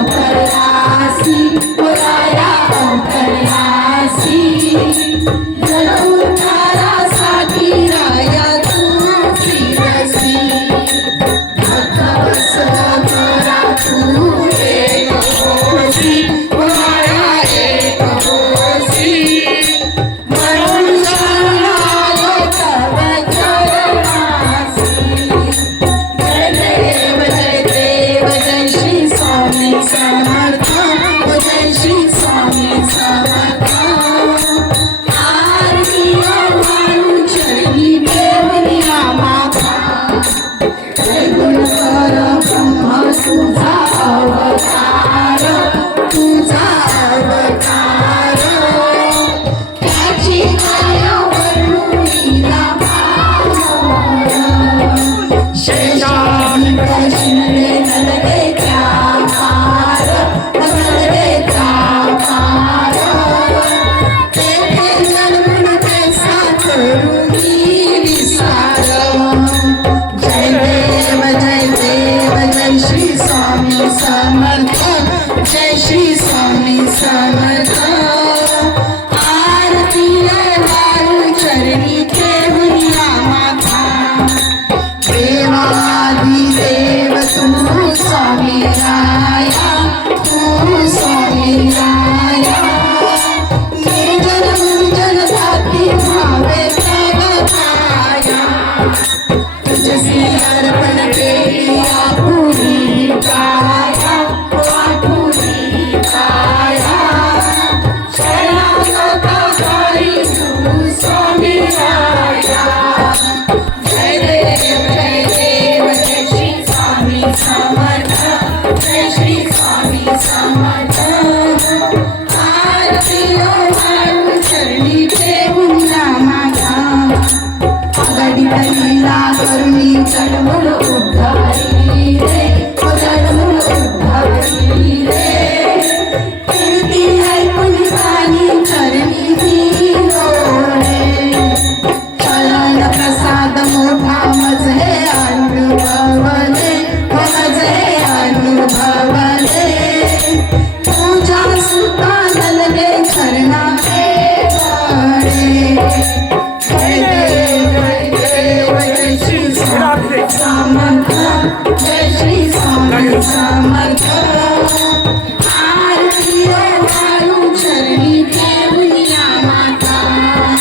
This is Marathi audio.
अवतरलासी मोराया अवतरलासी जगउद्धारासाठी राया तू फिरसी भक्तवत्सल मोरा तू एक होसी मोराया एक होसी म्हणून शरणागो तव चरणासी जय देव जय श्री स्वामी समर्थ जय श्री स्वामी समर्थ आरती वाळू चरणी देवनिया माता जय गुणकर ब्रह्म तुझा अवतार त्याची माया वर्णुनीला पार शेषान प्रश्नले नलगे त्या पार नलगे त्या पार तेथे जन्मून पैसा करुणी विसार जय देव जय श्री स्वामी समर्थ जय श्री स्वामी